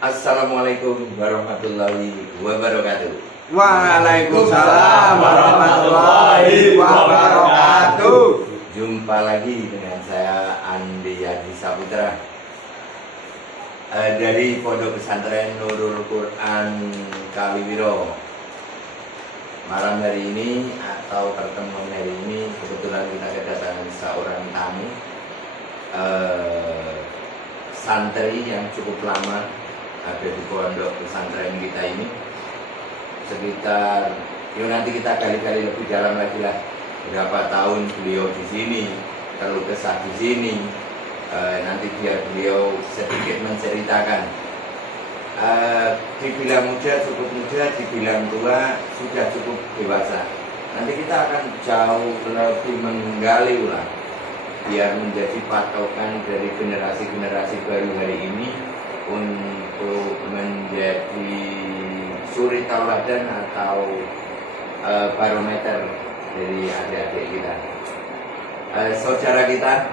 Assalamualaikum warahmatullahi wabarakatuh. Waalaikumsalam warahmatullahi wabarakatuh. Jumpa lagi dengan saya Andi Yadi Saputra dari Pondok Pesantren Nurul Quran Kaliwiro. Malam hari ini atau pertemuan hari ini kebetulan kita kedatangan seorang tamu santri yang cukup lama ada di pondok pesantren kita ini. Sekitar, nanti kita kali-kali lebih dalam lagi lah, berapa tahun beliau di sini, keluh kesah di sini. Nanti biar beliau sedikit menceritakan. Dibilang muda cukup muda, dibilang tua sudah cukup dewasa. Nanti kita akan jauh lebih menggali ulang, biar menjadi patokan dari generasi-generasi baru hari ini untuk menjadi suri tauladan atau barometer dari adik-adik kita. Saudara kita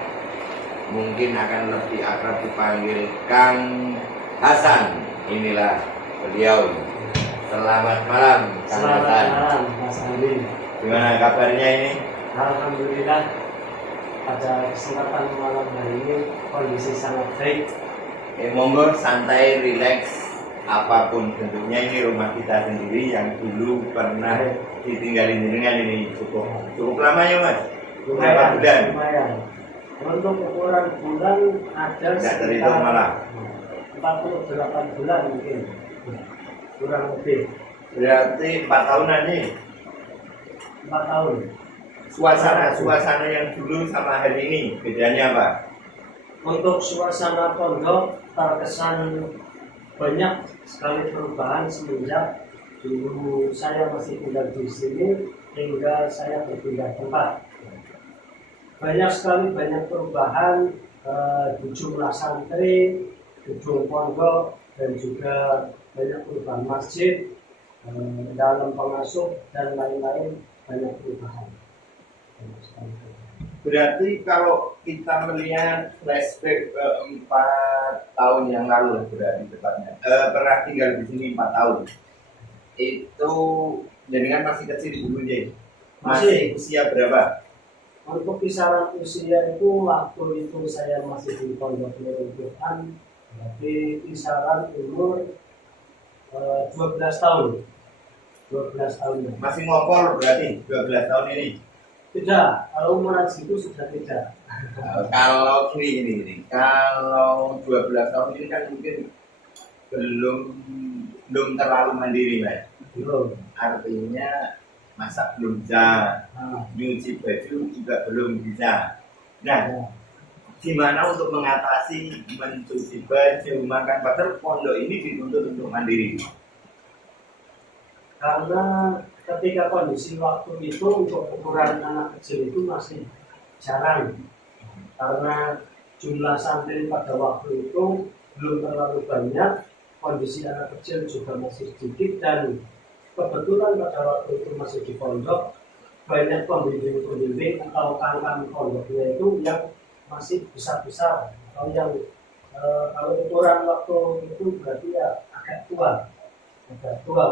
mungkin akan lebih akrab dipanggil Kang Hasan. Inilah beliau. Selamat malam Kang Hasan. Selamat malam Mas Andi. Gimana kabarnya ini? Alhamdulillah pada kesempatan malam hari ini kondisi sangat baik. Monggo santai, rileks. Apapun bentuknya, ini rumah kita sendiri yang dulu pernah ditinggalin dengan ini cukup lama ya Mas? Berapa bulan? Lumayan. Untuk ukuran bulan ada Tidak terhitung malah 48 bulan mungkin, kurang lebih. Berarti 4 tahunan nih. 4 tahun. Suasana yang dulu sama hari ini bedanya apa? Untuk suasana pondok terkesan banyak sekali perubahan semenjak dulu saya masih tinggal di sini hingga saya berpindah tempat. Banyak perubahan di jumlah santri, gedung pondok, dan juga banyak perubahan masjid, dalam pengasuh dan lain-lain, banyak perubahan. Berarti kalau kita melihat flashback ke 4 tahun yang lalu berarti tepatnya pernah tinggal di sini 4 tahun. Itu jenengan masih kecil dulu ya? Masih usia berapa? Untuk kisaran usia itu waktu itu saya masih di pondok Nurul Quran, berarti kisaran umur 12 tahun. 12 tahun. Masih ngopol berarti 12 tahun ini? Tidak, kalau umuran segitu sudah tidak. Kalau ini, kalau 12 tahun ini kan mungkin belum terlalu mandiri Mas. Belum. Artinya masak belum bisa, nyuci baju juga belum bisa. Nah, gimana untuk mengatasi mencuci baju, makan, padahal pondok ini dituntut untuk mandiri? Karena ketika kondisi waktu itu untuk ukuran anak kecil itu masih jarang, karena jumlah santri pada waktu itu belum terlalu banyak, kondisi anak kecil juga masih sedikit, dan kebetulan pada waktu itu masih di pondok banyak pembimbing atau kangkang pondoknya itu yang masih besar-besar, atau yang kalau ukuran waktu itu berarti ya agak tua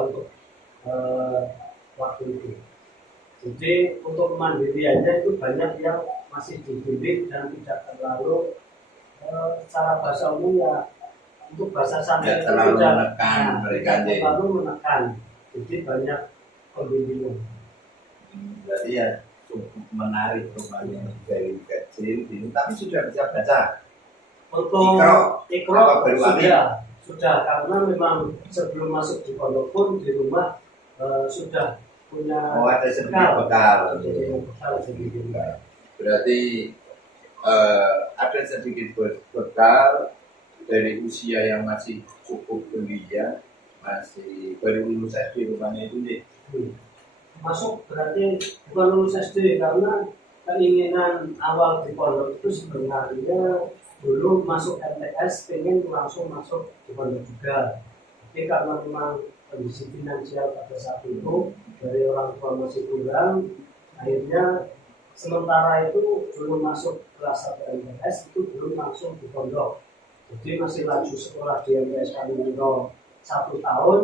untuk waktu itu. Jadi untuk mandiriannya itu banyak yang masih dibimbing dan tidak terlalu secara bahasa umum ya, untuk bahasa santri itu terlalu tidak menekan. Jadi banyak pembimbingan. Berarti ya cukup menarik rumahnya dari kecil ini, tapi sudah bisa baca. Untuk Iqra sudah, karena memang sebelum masuk di pondok pun di rumah sudah punya ada sedikit bekal. Berarti ada sedikit bekal dari usia yang masih cukup belia, masih baru lulus SD rumahnya itu nih. Masuk berarti bukan lulus SD, karena keinginan awal di pondok itu sebenarnya dulu masuk MTS, pengen langsung masuk di pondok juga. Tapi karena memang kondisi finansial pada saat itu dari orang tua masih kurang, akhirnya sementara itu belum masuk kelas 1 MTS, itu belum langsung di pondok. Jadi masih laju sekolah di MTS Kanwiro 1 tahun.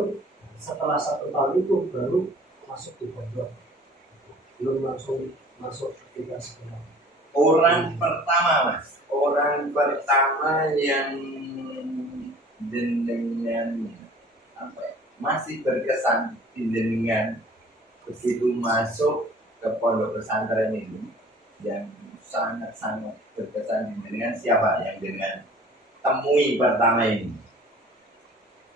Setelah 1 tahun itu baru masuk di pondok, belum langsung masuk ketika sekolah. Orang pertama mas, orang pertama yang dengan apa ya, masih berkesan dengan begitu masuk ke pondok pesantren ini, yang sangat-sangat berkesan dengan siapa yang dengan temui pertama ini?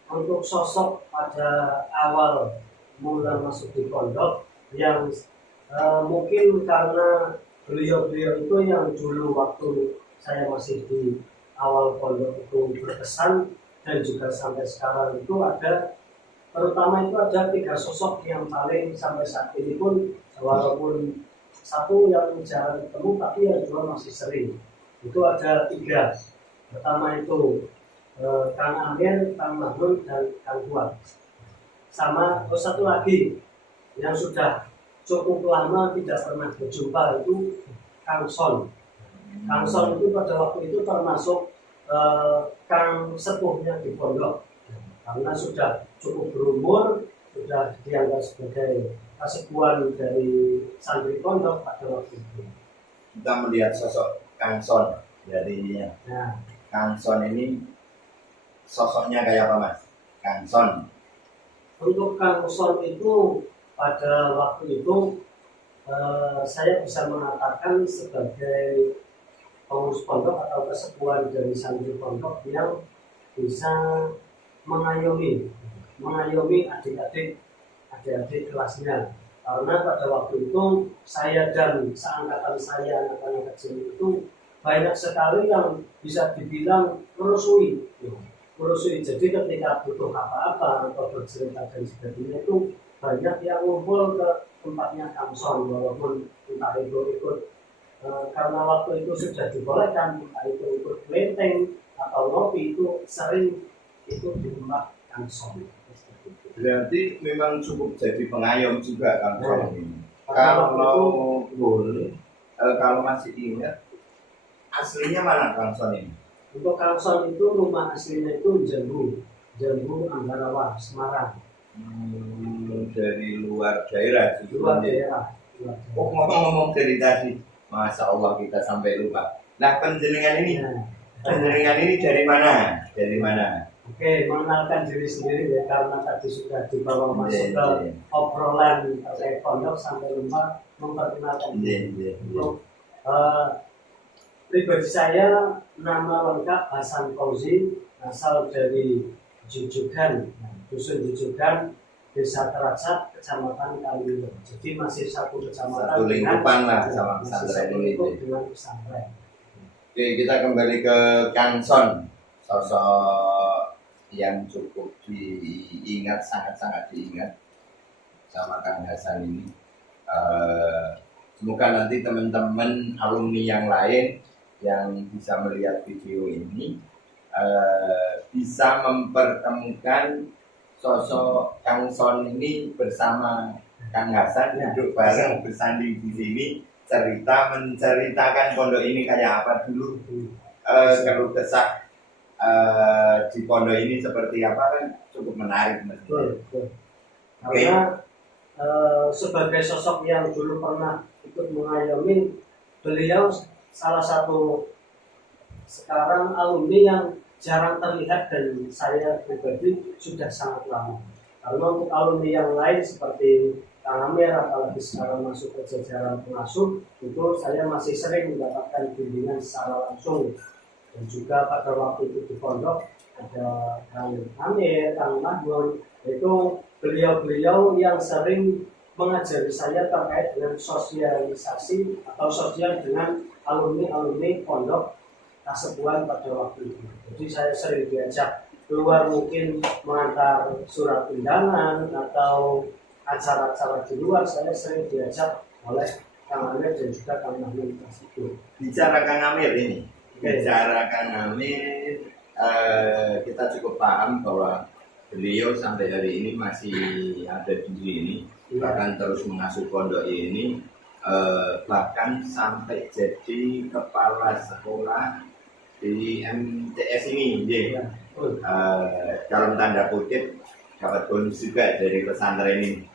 Untuk sosok pada awal mulai masuk di pondok yang mungkin karena beliau-beliau itu yang dulu waktu saya masih di awal pondok itu berkesan, dan juga sampai sekarang itu ada, terutama itu ada 3 sosok yang paling sampai saat ini pun, walaupun satu yang jarang ketemu tapi yang dua masih sering. Itu ada 3. Pertama itu Kang Amir, Kang Mahmud, dan Kang Fuad. Sama satu lagi yang sudah cukup lama tidak pernah berjumpa itu Kang Son. Kang Son itu pada waktu itu termasuk Kang sepuhnya di pondok, karena sudah cukup berumur, sudah dianggap sebagai kasepuan dari santri pondok pada waktu itu. Kita melihat sosok Kang Son dari Nah, Kang Son ini sosoknya kayak apa mas? Kang Son. untuk Kang Son itu pada waktu itu saya bisa mengatakan sebagai pengurus pondok atau kesepuan dari santri pondok yang bisa mengayomi adik-adik kelasnya, karena pada waktu itu saya dan seangkatan saya anak-anak kecil itu banyak sekali yang bisa dibilang merusui. Jadi ketika butuh apa-apa atau bercerita dan sebagainya itu banyak yang ngumpul ke tempatnya Kang Son, walaupun entah itu ikut karena waktu itu sudah dibolehkan, entah itu ikut kelenteng atau ngopi, itu sering ikut di tempat Kang Son. Berarti memang cukup jadi pengayom juga Kang Son ini. Kalau Kalau boleh, kalau masih ingat, aslinya mana Kang Son ini? untuk Kang Son itu rumah aslinya itu Jambu Ambarawa, Semarang. Dari luar daerah, Luar daerah. Oh, ngomong-ngomong dari tadi, Masya Allah kita sampai lupa. Nah, penjenengan ini dari mana? Dari mana? Oke, mengenalkan diri sendiri ya, karena tadi sudah dibawa masuk ke obrolan terkait pondok sampai lupa memperkenalkan diri. Untuk pribadi saya, nama lengkap Hasan Fauzi, asal dari Jujugan, dusun Jujugan, Desa Teracap, Kecamatan Kanwiro. Jadi masih satu kecamatan. Satu lingkupan lah sama pesantren ini. Dengan pesantren. Oke, kita kembali ke Kang Son, sosok yang cukup diingat, sangat-sangat diingat sama Kang Hasan ini. Semoga nanti teman-teman alumni yang lain yang bisa melihat video ini bisa mempertemukan sosok Kang Son ini bersama Kang Hasan, duduk bareng bersanding di sini, menceritakan pondok ini kayak apa dulu, kalau kesah di pondok ini seperti apa, kan cukup menarik. Karena sebagai sosok yang dulu pernah ikut mengayomi, beliau salah satu sekarang alumni yang jarang terlihat, dan saya pribadi sudah sangat lama. Karena untuk alumni yang lain seperti Kang Amir, apalagi sekarang masuk ke jajaran pengasuh, itu saya masih sering mendapatkan bimbingan secara langsung. Dan juga pada waktu itu di pondok ada Kang Amir, Kang Mahmud, itu beliau-beliau yang sering mengajari saya terkait dengan sosialisasi atau sosial dengan alumni pondok kasepuan pada waktu itu. Jadi saya sering diajak keluar, mungkin mengantar surat undangan atau acara-acara di luar, saya sering diajak oleh Kang Amir dan juga Kang Mahmud tersebut. Bicara Kang Amir ini, bicara Kang Amir, kita cukup paham bahwa beliau sampai hari ini masih ada di sini, bahkan terus mengasuh pondok ini, bahkan sampai jadi kepala sekolah di MTS ini, Ya, betul. dalam tanda kutip dapat bonus juga dari pesantren ini.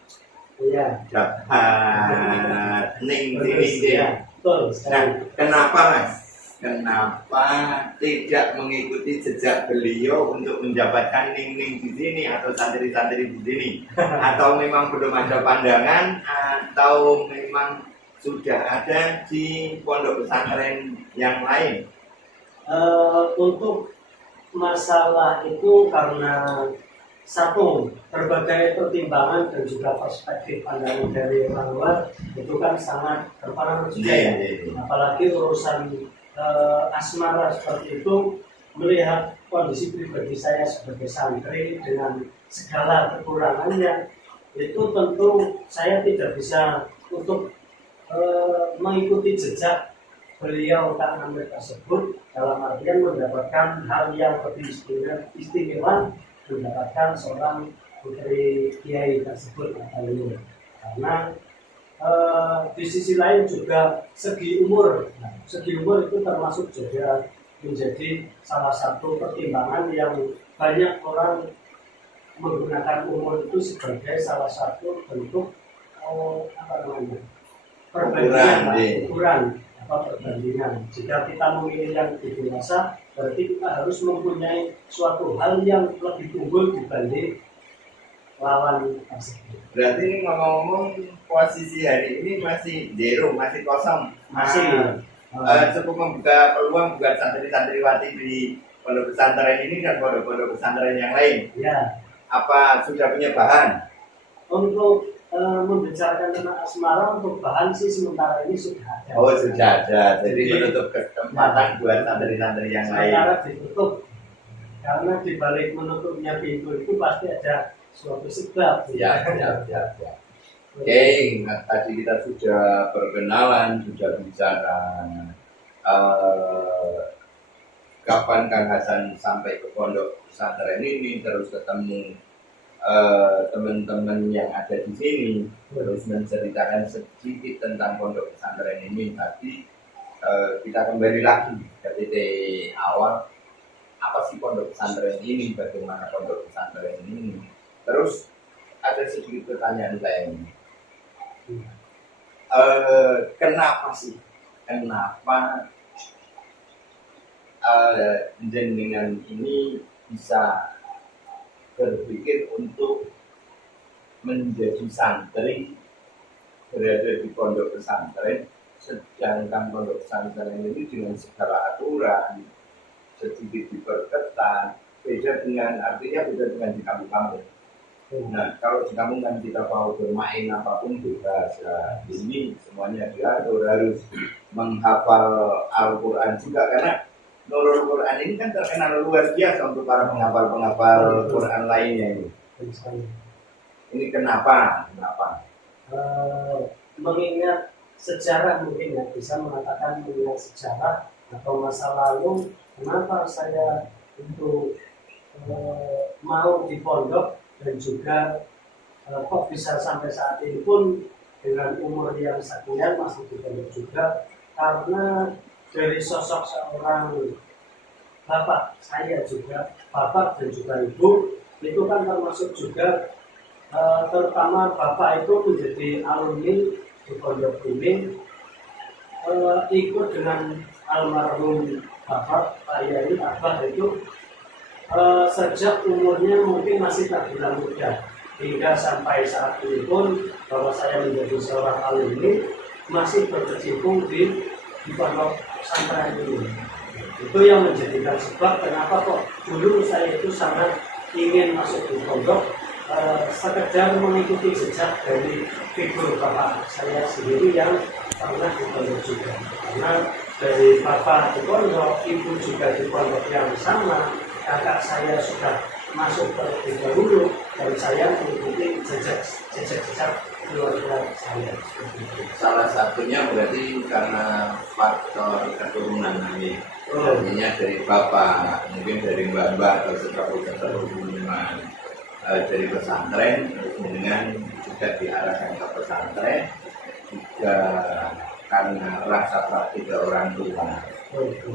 Iya. Dapat ning Terus, sini. ya, betul. Nah, kenapa Mas? Kenapa tidak mengikuti jejak beliau untuk mendapatkan ning-ning di sini atau santri-santri di sini? Atau memang belum ada pandangan atau memang sudah ada di pondok pesantren yang lain? Untuk masalah itu karena satu, berbagai pertimbangan dan juga perspektif pandangan dari orang luar itu kan sangat berpengaruh juga ya. Apalagi urusan asmara seperti itu, melihat kondisi pribadi saya sebagai santri dengan segala kekurangannya, itu tentu saya tidak bisa untuk mengikuti jejak beliau Kang Amir tersebut, dalam artian mendapatkan hal yang lebih istimewa, mendapatkan seorang putri kiai tersebut katanya. Karena di sisi lain juga segi umur. Nah, segi umur itu termasuk juga menjadi salah satu pertimbangan yang banyak orang menggunakan umur itu sebagai salah satu bentuk ukuran perbandingan. Jika kita memilih yang lebih dewasa, berarti kita harus mempunyai suatu hal yang lebih unggul dibanding lawan tersebut. Berarti ini ngomong-ngomong posisi hari ini masih zero, masih kosong. Masih. Cukup membuka peluang buat santri-santriwati di pondok pesantren ini dan pondok-pondok pesantren yang lain. Ya. Apa sudah punya bahan? Untuk membicarakan tentang asmara, untuk bahan sih sementara ini sudah ada. Oh sudah ada, jadi menutup kesempatan buat santri-santri yang lain. Sementara ditutup, karena di balik menutupnya pintu itu pasti ada suatu sebab. Ya. Oke, tadi kita sudah perkenalan, sudah bicara kapan Kang Hasan sampai ke pondok pesantren ini, terus ketemu teman-teman yang ada di sini, terus menceritakan sedikit tentang pondok pesantren ini. Tapi kita kembali lagi ke titik awal, apa sih pondok pesantren ini, bagaimana pondok pesantren ini. Terus ada sedikit pertanyaan lain. Kenapa jenengan ini bisa berpikir untuk menjadi santri berada di pondok pesantren, sedangkan pondok pesantren ini dengan segala aturan sedikit diperketat, beda dengan di kampung-kampung. Nah, kalau di kampung kan kita mau bermain apapun bebas. Nah, ini semuanya diatur, harus menghafal Al-Quran juga, karena Nurul Quran ini kan terkenal luar biasa untuk para penghafal Quran lainnya ini. Ini kenapa? Mengingat sejarah, mungkin ya, bisa mengatakan mengingat sejarah atau masa lalu, kenapa saya untuk mau di pondok, dan juga kok bisa sampai saat ini pun dengan umur yang sekian masih di pondok juga, karena dari sosok seorang bapak saya juga, bapak dan juga ibu, itu kan termasuk juga terutama bapak itu menjadi alumni di pondok ini, ikut dengan almarhum bapak saya ini, abah itu sejak umurnya mungkin masih terbilang muda, hingga sampai saat ini pun bahwa saya menjadi seorang alumni masih berkecimpung di pondok pesantren ini. Itu yang menjadikan sebab kenapa kok dulu saya itu sangat ingin masuk di pondok, sekedar mengikuti jejak dari figur bapak saya sendiri yang pernah di pondok juga. Karena dari bapak di pondok, ibu juga di pondok yang sama, kakak saya sudah masuk terlebih dahulu, dan saya mengikuti jejak keluarga saya. Salah satunya berarti karena faktor keturunan ini, artinya dari bapak, mungkin dari mbak-mbak atau sepupu-sepupu hubungan dari pesantren, terus dengan juga diarahkan ke pesantren, juga karena rasa praktik orang tua.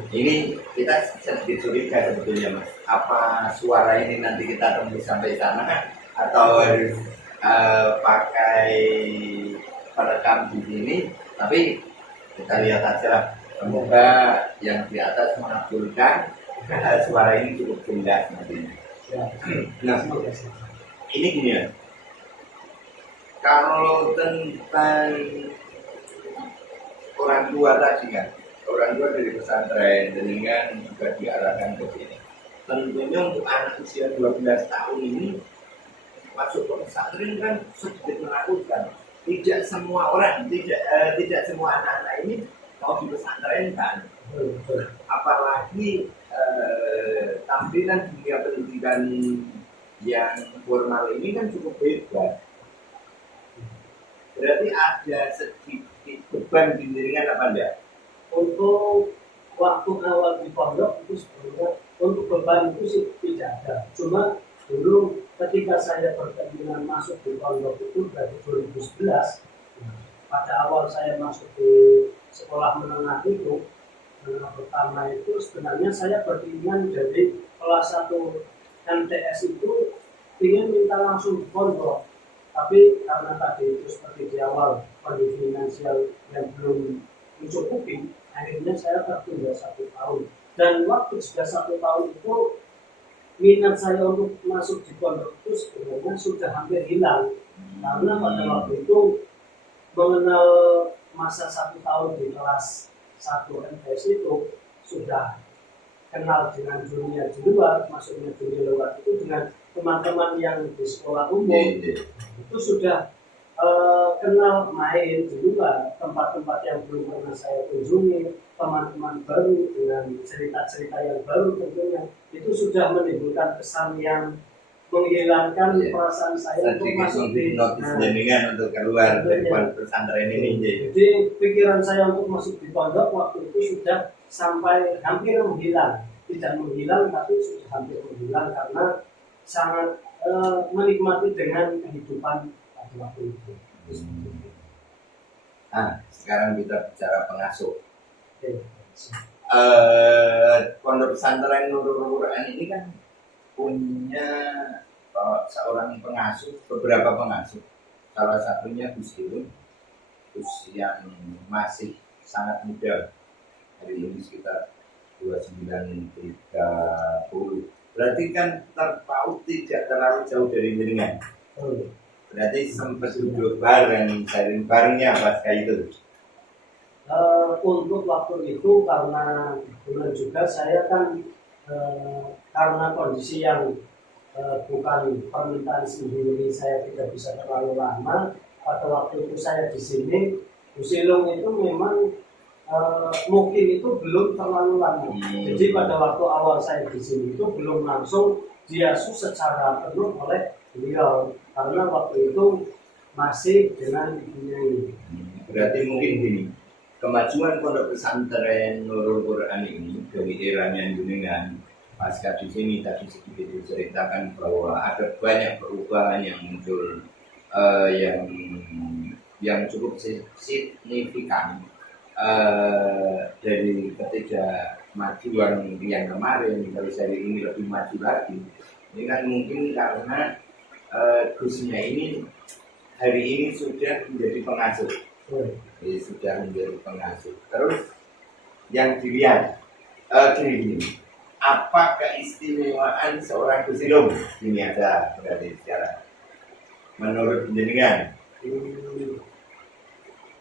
Ini kita sedikit curiga sebetulnya Mas, apa suara ini nanti kita tembus sampai sana atau harus pakai perekam di sini, tapi kita lihat aja lah. Semoga yang di atas mengabulkan suara ini cukup jelas nantinya. Nah, ini gini ya, kalau tentang orang tua tadi kan, orang tua dari pesantren dengan juga diarahkan ke sini. Tentunya untuk anak usia 12 tahun ini masuk ke pesantren kan sedikit menakutkan. Tidak semua orang, tidak semua anak-anak ini mau di pesantren kan. Apalagi tampilan dunia pendidikan yang formal ini kan cukup bebas. Berarti ada sedikit beban di dirinya apa enggak? Untuk waktu awal di pondok itu sebenarnya untuk beban itu sih tidak ada. Cuma dulu ketika saya berkeinginan masuk di pondok itu dari 2011, pada awal saya masuk di sekolah menengah itu, menengah pertama itu sebenarnya saya berkeinginan dari kelas 1 MTS itu ingin minta langsung di pondok. Tapi karena tadi itu seperti di awal kondisi finansial yang belum mencukupi, akhirnya saya tertunda 1 tahun. Dan waktu sudah 1 tahun itu minat saya untuk masuk di pondok itu sebenarnya sudah hampir hilang. Karena pada waktu itu mengenal masa 1 tahun di kelas 1 MTS itu sudah kenal dengan dunia di luar, maksudnya dunia luar itu dengan teman-teman yang di sekolah umum itu sudah kenal main di luar, tempat-tempat yang belum pernah saya kunjungi, teman-teman baru dengan cerita-cerita yang baru tentunya itu sudah menimbulkan kesan yang menghilangkan perasaan saya untuk masuk di jenengan untuk keluar dari pesantren ini. Jadi pikiran saya untuk masuk di pondok waktu itu sudah sampai hampir menghilang, tidak menghilang tapi sudah hampir menghilang karena sangat menikmati dengan kehidupan pada waktu itu. Nah, sekarang kita bicara pengasuh. Pondok pesantren Nurul Quran ini kan punya seorang pengasuh, beberapa pengasuh. Salah satunya Gus Irun, Gus yang masih sangat muda, hari ini sekitar 29-30. Berarti kan terpaut tidak terlalu jauh dari jenengan. Berarti sempat duduk bareng, sharing barengnya pasca itu. Untuk waktu itu karena kebetulan juga saya kan karena kondisi yang bukan permintaan sendiri, saya tidak bisa terlalu lama. Pada waktu itu saya di sini, Usilung itu memang mungkin itu belum terlalu lama. Jadi pada waktu awal saya di sini itu belum langsung diasuh secara penuh oleh beliau karena waktu itu masih dengan ibunya ini. Berarti mungkin gini, kemajuan pondok pesantren Nurul Quran ini dari eranya jenengan pasca di sini tadi sedikit diceritakan bahwa ada banyak perubahan yang muncul yang cukup signifikan dari ketidakmajuan yang kemarin. Kalau saya ini lebih maju lagi, ini kan mungkin karena Gusnya ini hari ini sudah menjadi pengasuh. Jadi sudah menjadi pengasuh. Terus yang dilihat gini, apa keistimewaan seorang Gus Irung? Ini ada berarti secara menurut jenengan.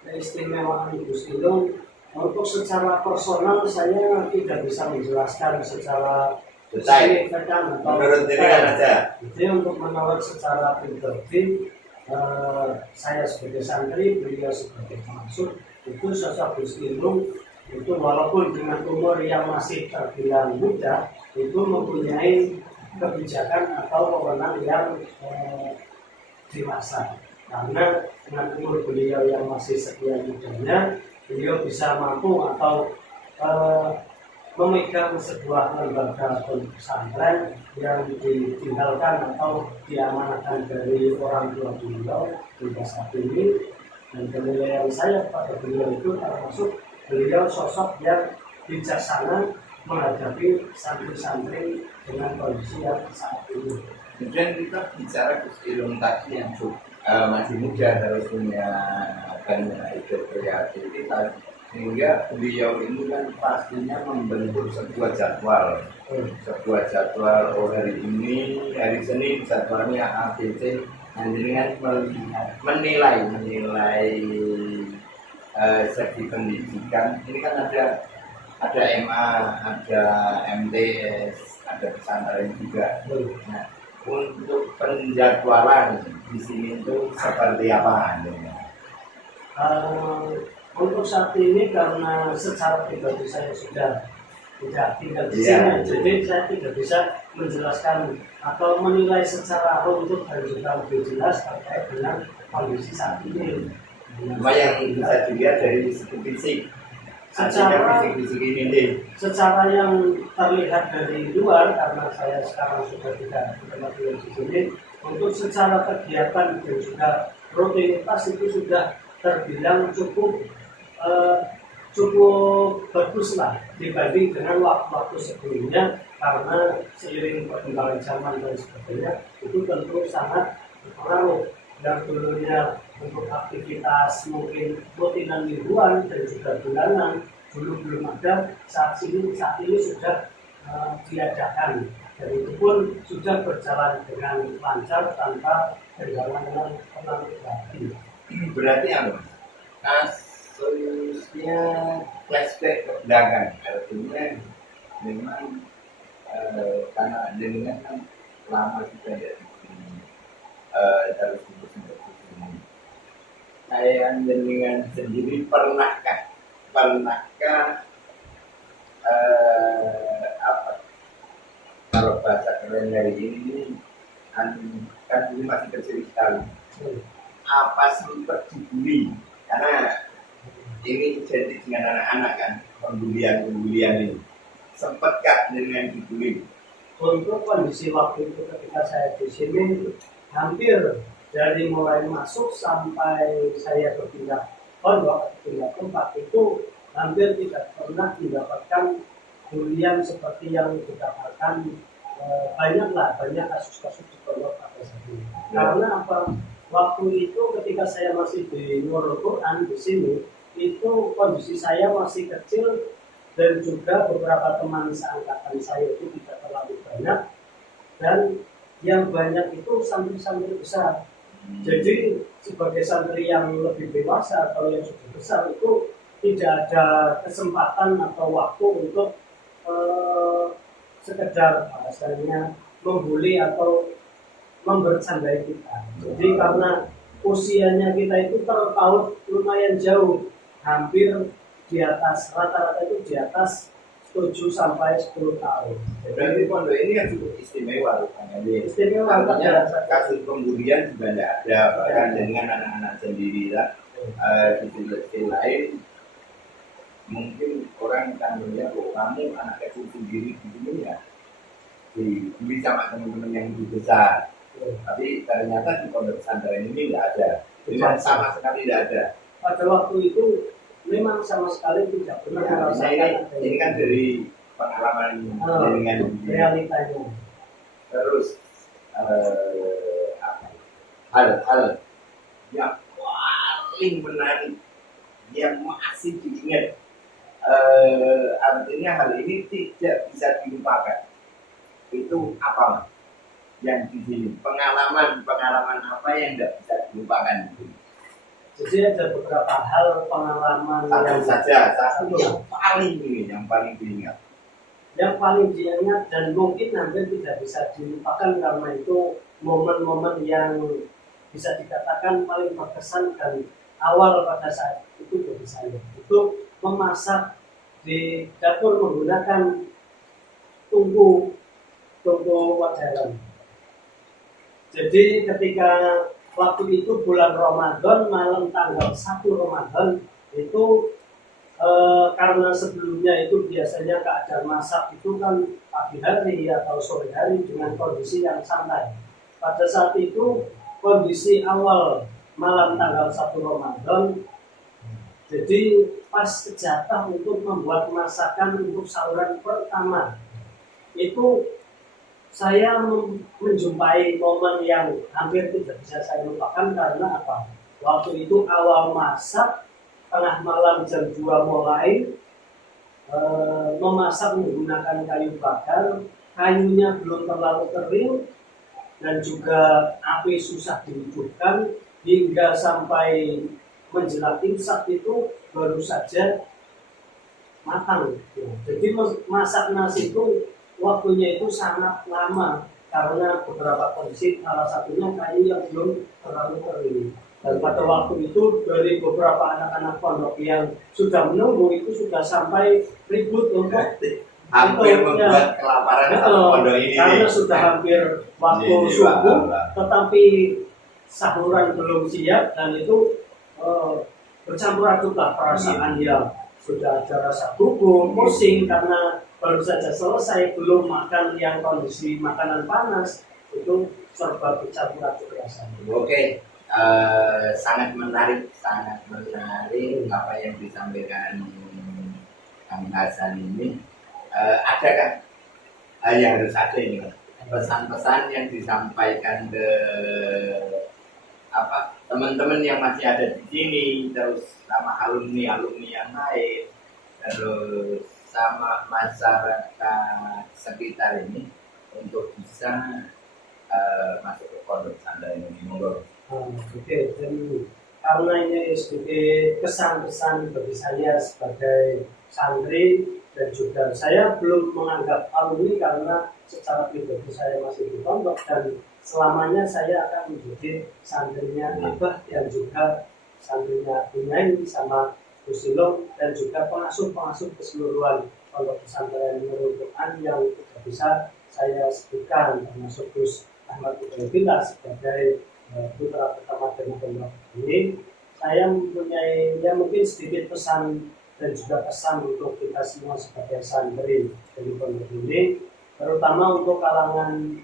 Keistimewaan Gus Irung untuk secara personal saya tidak bisa menjelaskan secara signifikan atau menurut jenengan aja. Jadi untuk menurut secara pribadi saya sebagai santri, beliau sebagai pengasuh, itu sosok Gus Irung itu walaupun dengan umur yang masih terbilang muda itu mempunyai kebijakan atau wewenang yang dewasa. Karena dengan umur beliau yang masih sekian mudanya, beliau bisa mampu atau memegang sebuah lembaga pesantren yang ditinggalkan atau diamanahkan dari orang tua beliau hingga saat ini, Dan penilaian saya pada beliau itu termasuk beliau sosok yang bijaksana menghadapi santri-santri dengan kondisi yang saat ini. Kemudian kita bicara Gus Ilung tadi yang masih muda harus punya banyak ide kreativitas, sehingga beliau ini kan pastinya membentuk sebuah jadwal. Sebuah jadwal, oh hari ini, hari Senin jadwalnya ABC, dan dengan melihat, menilai segi pendidikan. Ini kan ada MA, ada MTS, ada pesantren juga. Nah, untuk penjadwalan di sini itu seperti apa? Untuk saat ini karena secara pribadi saya sudah tidak tinggal di sini, jadi saya tidak bisa menjelaskan atau menilai secara runtut dan juga lebih jelas terkait dengan kondisi saat ini. Cuma yang bisa dilihat dari segi fisik, secara yang terlihat dari luar, karena saya sekarang sudah tidak tinggal di sini, untuk secara kegiatan dan juga rutinitas itu sudah terbilang cukup bagus lah dibanding dengan waktu sebelumnya, karena seiring perkembangan zaman dan sebagainya itu tentu sangat berpengaruh. Yang dulunya untuk aktivitas mungkin rutinan mingguan dan juga bulanan dulu belum ada, saat ini sudah diadakan, dan itu pun sudah berjalan dengan lancar tanpa kendala terjadi. Berarti apa? Kasusnya flashback ke belakang, artinya memang karena dengan kan lama sudah ya terus saya dengan sendiri pernahkah apa kalau bahasa keren dari ini kan ini masih kecil sekali, apa sempat dibully, karena ini jadi dengan anak-anak kan, pembulian ini sempatkah dengan dibully? Untuk kondisi waktu itu ketika saya di sini, hampir dari mulai masuk sampai saya berpindah pondok, pindah tempat itu hampir tidak pernah mendapatkan bulian seperti yang didapatkan. Banyak kasus-kasus di pondok pada saat ini. Karena apa? Waktu itu ketika saya masih di Nurul Quran di sini, itu kondisi saya masih kecil dan juga beberapa teman seangkatan saya itu tidak terlalu banyak, dan yang banyak itu santri-santri besar. Jadi sebagai santri yang lebih dewasa atau yang sudah besar itu tidak ada kesempatan atau waktu untuk sekedar bahasanya membuli atau membercandai kita. Jadi karena usianya kita itu terpaut lumayan jauh, hampir di atas rata-rata itu di atas 7 sampai 10 tahun. Berarti pondok ini kan cukup istimewa rupanya. Istimewa, artinya kasus pembulian juga tidak ada, bahkan dengan anak-anak sendiri lah. Di sisi lain mungkin orang akan melihat, oh kamu anak kecil sendiri di sini ya dibully sama teman-teman yang lebih besar. Tapi ternyata di pondok pesantren ini tidak ada, memang sama sekali tidak ada. Pada waktu itu memang sama sekali tidak pernah merasakan. Ini kan dari pengalaman dengan realitanya. Terus hal-hal yang paling menarik yang masih diingat, artinya hal ini tidak bisa dilupakan. Itu apa yang di sini? Pengalaman apa yang tidak bisa dilupakan? Jadi ada beberapa hal pengalaman satu yang paling diingat. Yang paling diingat dan mungkin hampir tidak bisa dilupakan karena itu momen-momen yang bisa dikatakan paling berkesan dan awal pada saat itu bagi saya. Itu memasak di dapur menggunakan tungku wajaran. Jadi ketika waktu itu bulan Ramadan, malam tanggal 1 Ramadan itu karena sebelumnya itu biasanya keadaan masak itu kan pagi hari atau sore hari dengan kondisi yang santai. Pada saat itu kondisi awal malam tanggal 1 Ramadan. Jadi pas kejatah untuk membuat masakan untuk sahuran pertama, itu saya menjumpai momen yang hampir tidak bisa saya lupakan. Karena apa? Waktu itu awal masak, tengah malam jam 2 mulai memasak menggunakan kayu bakar, kayunya belum terlalu kering dan juga api susah dihidupkan hingga sampai menjelang imsak itu baru saja matang. Jadi masak nasi itu waktunya itu sangat lama karena beberapa kondisi, salah satunya kayu yang belum terlalu kering. Dan pada waktu itu dari beberapa anak-anak pondok yang sudah menunggu itu sudah sampai ribut untuk hampir membuat kelaparan satu pondok ini karena sudah hampir waktu subuh, tetapi sahuran belum siap dan itu bercampur aduklah perasaan yang sudah ada rasa gugup, pusing karena baru saja selesai, belum makan yang kondisi makanan panas, itu serba bercampur aduk rasanya. Oke, sangat menarik apa yang disampaikan Kang Hasan ini. Adakah yang harus ada ini pesan-pesan yang disampaikan ke teman-teman yang masih ada di sini, terus sama alumni yang lain, terus sama masyarakat sekitar ini untuk bisa masuk ke pondok pesantren ini? Monggo. Oke, dan karena ini sedikit kesan-kesan bagi saya sebagai santri, dan juga saya belum menganggap alumni karena secara pribadi saya masih di pondok dan selamanya saya akan menjadi santrinya Abah dan juga santrinya Bunyai sama Kusilong dan juga pengasuh-pengasuh keseluruhan pondok pesantren Nurul Quran yang tidak bisa saya sebutkan, termasuk Gus Ahmad Ibrahim sebagai putra pertama dari pondok ini. Saya mempunyai mungkin sedikit pesan dan juga pesan untuk kita semua sebagai santri dari pondok ini, terutama untuk kalangan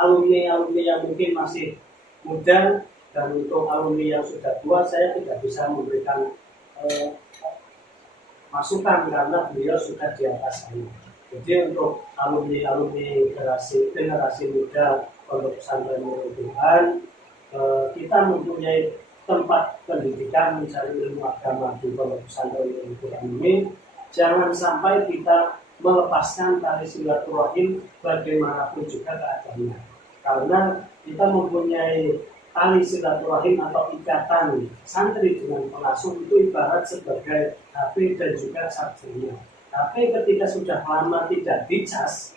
alumni yang mungkin masih muda dan untuk alumni yang sudah tua. Saya tidak bisa memberikan masukan karena beliau sudah di atas saya. Jadi untuk alumni generasi muda pondok pesantren Nurul Quran, kita mempunyai tempat pendidikan mencari ilmu agama di pondok pesantren Nurul Quran ini. Jangan sampai kita melepaskan tali silaturahim bagaimanapun juga keadaannya, karena kita mempunyai tali silaturahim atau ikatan santri dengan pengasuh itu ibarat sebagai HP dan juga chargernya. Tapi ketika sudah lama tidak dicas,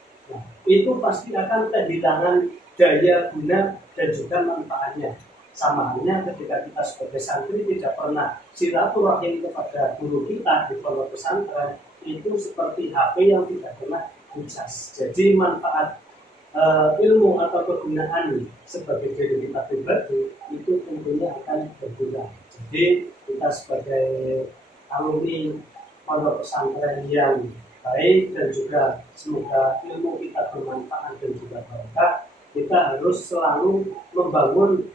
itu pasti akan kehilangan daya guna dan juga manfaatnya. Sama halnya ketika kita sebagai santri tidak pernah silaturahim kepada guru kita di pondok pesantren, itu seperti HP yang tidak pernah dicas. Jadi manfaat ilmu atau kegunaan sebagai diri kita pribadi itu tentunya akan berguna. Jadi kita sebagai alumni pondok pesantren yang baik dan juga semoga ilmu kita bermanfaat dan juga barokah, kita harus selalu membangun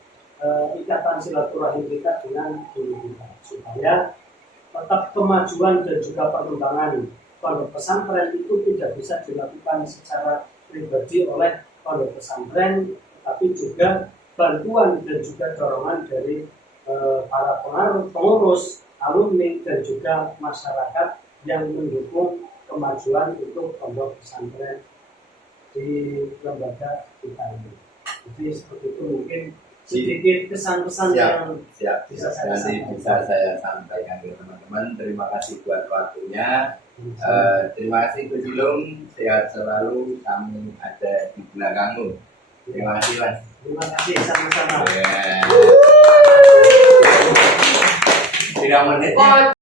ikatan silaturahim kita dengan guru kita supaya tetap kemajuan dan juga perkembangan pondok pesantren itu tidak bisa dilakukan secara pribadi oleh pondok pesantren, tapi juga bantuan dan juga dorongan dari para pengurus, alumni dan juga masyarakat yang mendukung kemajuan untuk pondok pesantren di lembaga kita ini. Jadi seperti itu mungkin sedikit kesan-kesan yang bisa saya sampaikan ke teman-teman. Terima kasih buat waktunya. Terima kasih Gus Ilung, sehat selalu, kami ada di belakangmu. Terima kasih Mas. Terima kasih sama-sama. Tidak menit.